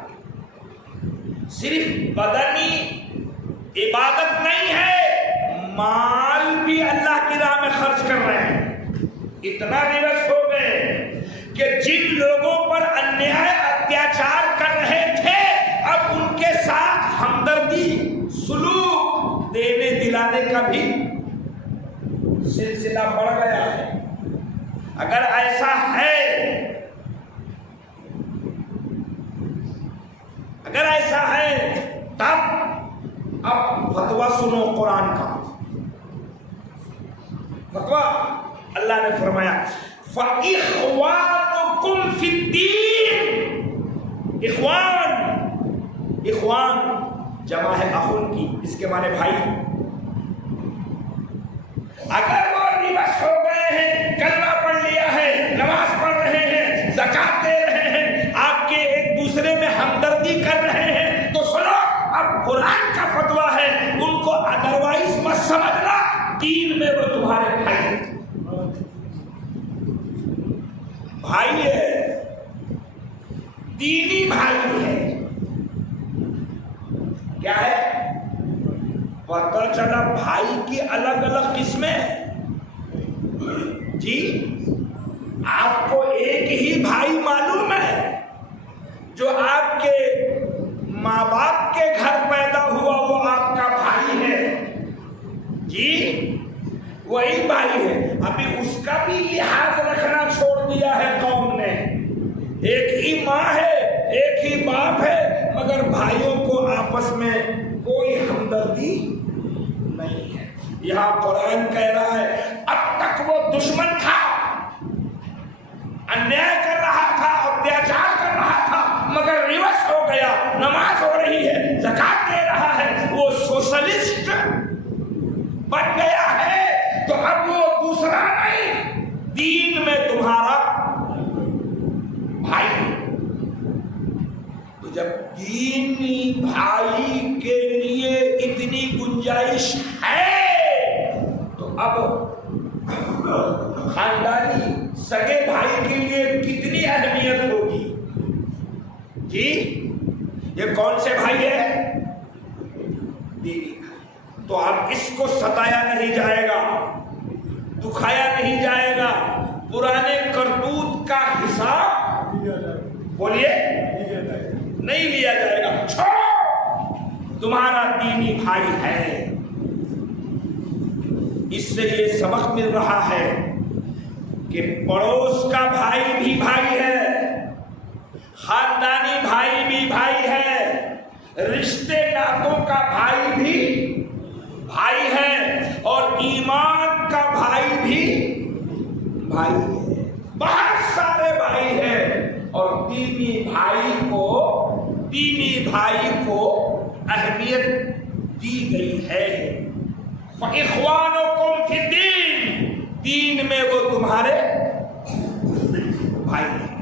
صرف بدنی عبادت نہیں ہے، مال بھی اللہ کی راہ میں خرچ کر رہے ہیں۔ اتنا ریورس ہو گئے کہ جن لوگوں پر انیائے اتیاچار کر رہے تھے اب ان کے ساتھ ہمدردی، سلوک، دینے دلانے کا بھی سلسلہ بڑھ گیا ہے۔ اگر ایسا ہے، اگر ایسا ہے تب اب فتویٰ سنو قرآن کا فتویٰ۔ اللہ نے فرمایا فَإِخْوَانُكُمْ فِي الدِّينِ، اخوان جمع ہے اخون کی، اس کے معنی بھائی۔ اگر وہ ریورس ہو گئے ہیں، کلمہ پڑھ لیا ہے، نماز پڑھ رہے ہیں، زکوٰۃ دے رہے ہیں، آپ کے ایک دوسرے میں ہمدردی کر رہے ہیں، تو سنو، اب قرآن کا فتویٰ ہے، ان کو ادروائز مت سمجھنا، دین میں وہ تمہارے بھائی ہے، دینی بھائی ہے۔ کیا ہے؟ پتہ چلا بھائی کی الگ الگ قسمیں۔ جی آپ کو ایک ہی بھائی معلوم ہے جو آپ کے ماں باپ کے گھر پیدا ہوا، وہ آپ کا بھائی ہے، جی وہی بھائی ہے۔ ابھی اس کا بھی لحاظ رکھنا چھوڑ دیا ہے قوم نے، ایک ہی ماں ہے، ایک ہی باپ ہے، مگر بھائیوں کو آپس میں کوئی ہمدردی نہیں ہے۔ یہاں قرآن کہہ رہا ہے اب تک وہ دشمن تھا، انیائے کر رہا تھا، اتیاچار کر رہا تھا، مگر ریورس ہو گیا، نماز ہو رہی ہے، زکوٰۃ دے رہا ہے، وہ سوشلسٹ بن گیا ہے، تو اب وہ دوسرا نہیں، دین میں تمہارا بھائی۔ تو جب دینی بھائی کے لیے اتنی گنجائش ہے تو اب خاندانی سگے بھائی کے لیے کتنی اہمیت ہوگی؟ جی یہ کون سے بھائی ہے؟ دینی بھائی، تو اب اس کو ستایا نہیں جائے گا، دکھایا نہیں جائے گا، پرانے کرتوت کا حساب بولیے نہیں لیا جائے گا، چھوڑو، تمہارا دینی بھائی ہے۔ اس سے یہ سبق مل رہا ہے کہ پڑوس کا بھائی بھی بھائی ہے، خاندانی بھائی بھی بھائی ہے، رشتے ناتوں کا بھائی بھی بھائی ہے، اور ایمان کا بھائی بھی بھائی ہے، بہت سارے بھائی ہیں، اور دینی بھائی کو اہمیت دی گئی ہے۔ فَإِخْوَانُكُمْ فِي الدِّينِ، دین میں وہ تمہارے بھائی ہیں۔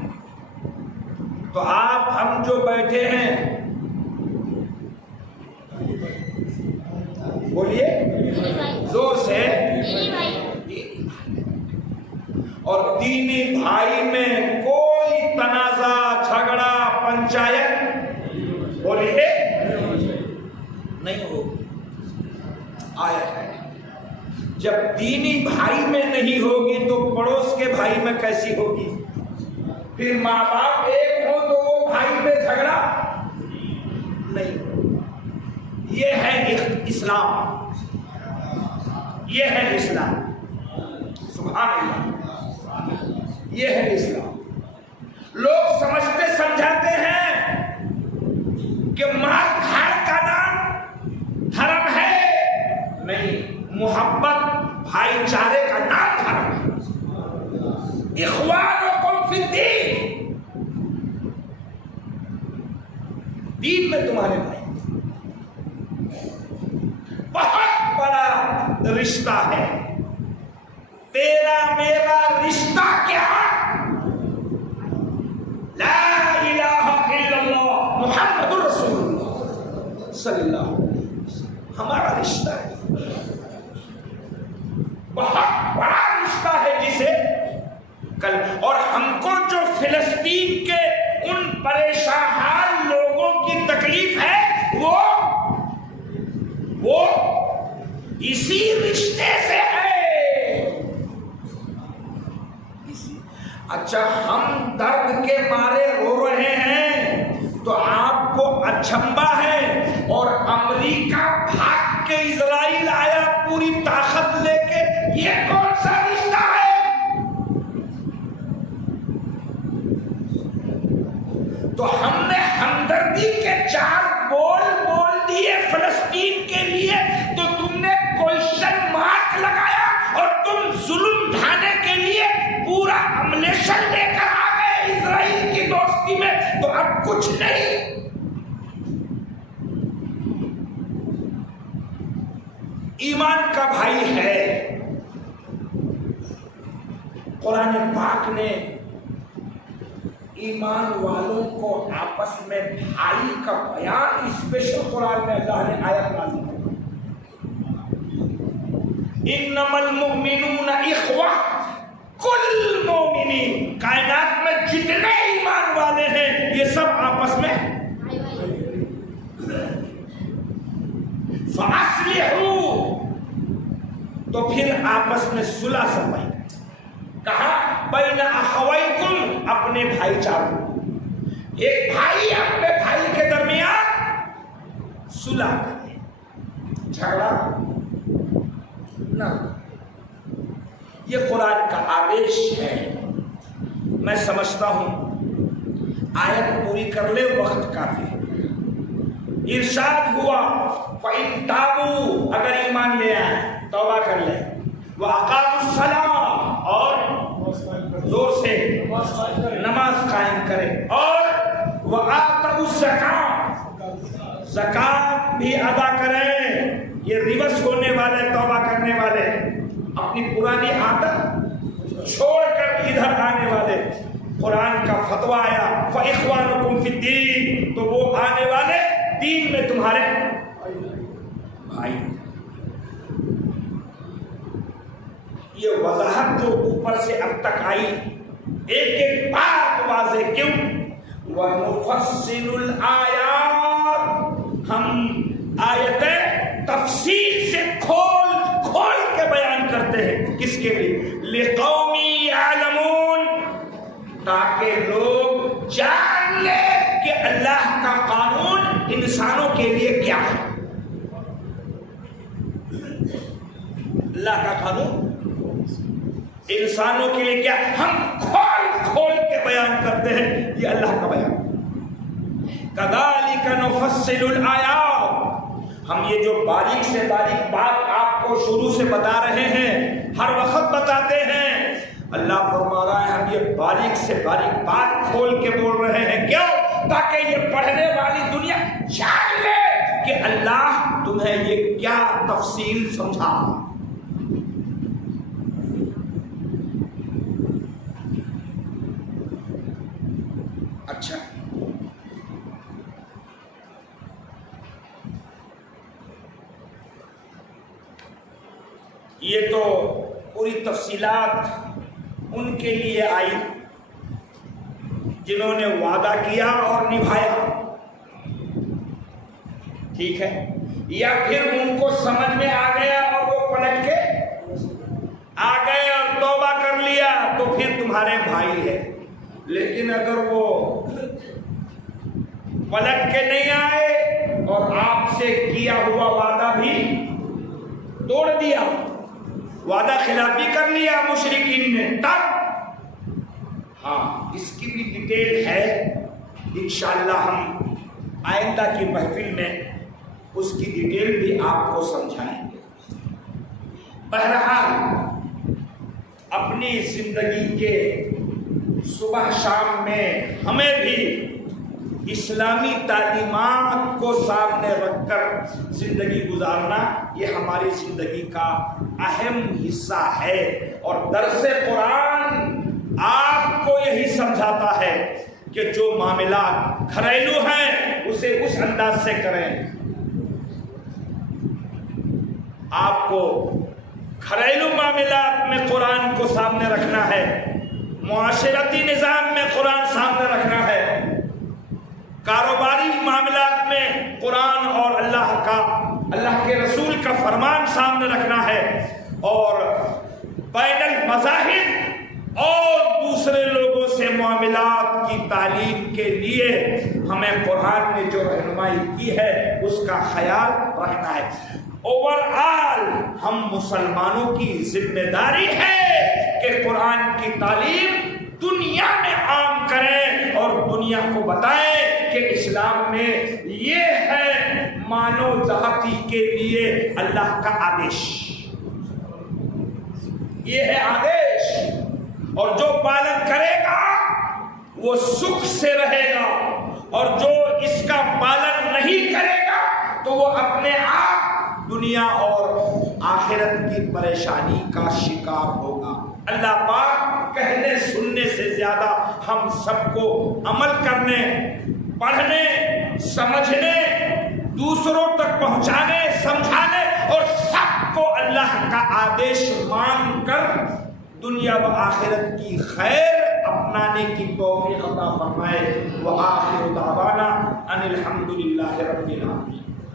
تو آپ ہم جو بیٹھے ہیں، بولیے زور سے، اور دینی بھائی میں کوئی تنازع، جھگڑا، پنچایت بولیے نہیں ہوگی۔ آیا ہے جب دینی بھائی میں نہیں ہوگی تو پڑوس کے بھائی میں کیسی ہوگی؟ پھر ماں باپ ایک ہو تو وہ بھائی میں جھگڑا نہیں ہوگا۔ یہ ہے اسلام، یہ ہے اسلام، سبحان اللہ، یہ ہے اسلام۔ لوگ سمجھتے سمجھاتے ہیں کہ مال گھر کا نام دھرم ہے، نہیں، محبت بھائی چارے کا نام دھرم ہے۔ اخوانکم فی الدین، دین میں تمہارے بھائی، بہت بڑا رشتہ ہے۔ تیرا میرا رشتہ کیا؟ لا الہ الا اللہ محمد رسول اللہ صلی اللہ علیہ وسلم، ہمارا رشتہ ہے، بہت بڑا رشتہ ہے جسے کل، اور ہم کو جو فلسطین کے ان پریشان حال لوگوں کی تکلیف ہے وہ اسی رشتے سے ہے۔ اچھا، ہم درد کے مارے رو رہے ہیں تو آپ کو اچھمبا ہے، اور امریکہ بھاگ کے اسرائیل آیا پوری طاقت لے کے، یہ کون سا رشتہ ہے؟ تو ہم نے ہمدردی کے 4 بول دیے فلسطین کے لیے، تو تم نے کوئسچن مارک لگایا، اور تم ظلم ڈھانے کے لیے پورا املیشن لے کر آ گئے اسرائیل کی دوستی میں، تو اب کچھ نہیں۔ ایمان کا بھائی ہے۔ قرآن پاک نے ایمان والوں کو آپس میں بھائی کا بیان اسپیشل قرآن میں اللہ نے آیت نازل کی، انما المؤمنون اخوہ، کل مومنین، کائنات میں جتنے ایمان والے ہیں یہ سب آپس میں، فَأَصْلِحُوا، تو پھر آپس میں صلح صفائی، کہا بین اخویکم، اپنے بھائی چاروں، ایک بھائی اپنے بھائی کے درمیان صلح کرے، جھگڑا نہ۔ یہ قرآن کا آدیش ہے۔ میں سمجھتا ہوں آیت پوری کر لے، وقت کافی ہے۔ ارشاد ہوا فَإِن تَابُوا، اگر ایمان لے آئے توبہ کر لے، وَأَقَامُوا الصَّلَاةَ، اور زور سے نماز قائم کرے، اور وَآتَوُا الزَّکَاةَ، زکات بھی ادا کریں۔ یہ ریورس ہونے والے، توبہ کرنے والے، اپنی پرانی عادت چھوڑ کر ادھر آنے والے، قرآن کا فتویٰ آیا فَإِخْوَانُكُمْ فِي الدِّينِ، تو وہ آنے والے دین میں تمہارے بھائی۔ یہ وضاحت جو اوپر سے اب تک آئی، ایک ایک بات واضح کیوں؟ وَنُفَصِّلُ الْآيَاتِ، ہم آیتیں کس کے لیے؟ لِقَوْمِ يَعْلَمُونَ، تاکہ لوگ جان لے کہ اللہ کا قانون انسانوں کے لیے کیا ہے۔ اللہ کا قانون انسانوں کے لیے کیا؟ ہم کھول کھول کے بیان کرتے ہیں، یہ اللہ کا بیان۔ كَذَلِكَ نُفَصِّلُ الْآيَاتِ، ہم یہ جو باریک سے باریک بات آپ کو شروع سے بتا رہے ہیں، ہر وقت بتاتے ہیں، اللہ فرما رہا ہے ہم یہ باریک سے باریک بات کھول کے بول رہے ہیں، کیوں؟ تاکہ یہ پڑھنے والی دنیا جان لے کہ اللہ تمہیں یہ کیا تفصیل سمجھا۔ اچھا، یہ تو پوری تفصیلات ان کے لیے آئی جنہوں نے وعدہ کیا اور نبھایا، ٹھیک ہے، یا پھر ان کو سمجھ میں آ گیا اور وہ پلٹ کے آ گئے اور توبہ کر لیا تو پھر تمہارے بھائی ہے۔ لیکن اگر وہ پلٹ کے نہیں آئے اور آپ سے کیا ہوا وعدہ بھی توڑ دیا، وعدہ خلافی کر لیا مشرکین نے، تب ہاں اس کی بھی ڈیٹیل ہے، انشاءاللہ ہم آئندہ کی محفل میں اس کی ڈیٹیل بھی آپ کو سمجھائیں گے۔ بہرحال اپنی زندگی کے صبح شام میں ہمیں بھی اسلامی تعلیمات کو سامنے رکھ کر زندگی گزارنا یہ ہماری زندگی کا اہم حصہ ہے، اور درس قرآن آپ کو یہی سمجھاتا ہے کہ جو معاملات گھریلو ہیں اسے اس انداز سے کریں۔ آپ کو گھریلو معاملات میں قرآن کو سامنے رکھنا ہے، معاشرتی نظام میں قرآن سامنے رکھنا ہے، کاروباری معاملات میں قرآن اور اللہ کے رسول کا فرمان سامنے رکھنا ہے، اور بین المذاہب اور دوسرے لوگوں سے معاملات کی تعلیم کے لیے ہمیں قرآن نے جو رہنمائی کی ہے اس کا خیال رکھنا ہے۔ اوور آل ہم مسلمانوں کی ذمہ داری ہے کہ قرآن کی تعلیم دنیا میں عام کریں اور دنیا کو بتائیں کہ اسلام میں یہ ہے مانو ذاتی کے لیے اللہ کا آدیش، یہ ہے آدیش، اور جو پالن کرے گا وہ سکھ سے رہے گا، اور جو اس کا پالن نہیں کرے گا تو وہ اپنے آپ دنیا اور آخرت کی پریشانی کا شکار ہوگا۔ اللہ پاک کہنے سننے سے زیادہ ہم سب کو عمل کرنے، پڑھنے، سمجھنے، دوسروں تک پہنچانے، سمجھانے اور سب کو اللہ کا آدیش مان کر دنیا و آخرت کی خیر اپنانے کی توفیق عطا فرمائے۔ وآخر دعوانا ان الحمد للہ رب العالمین۔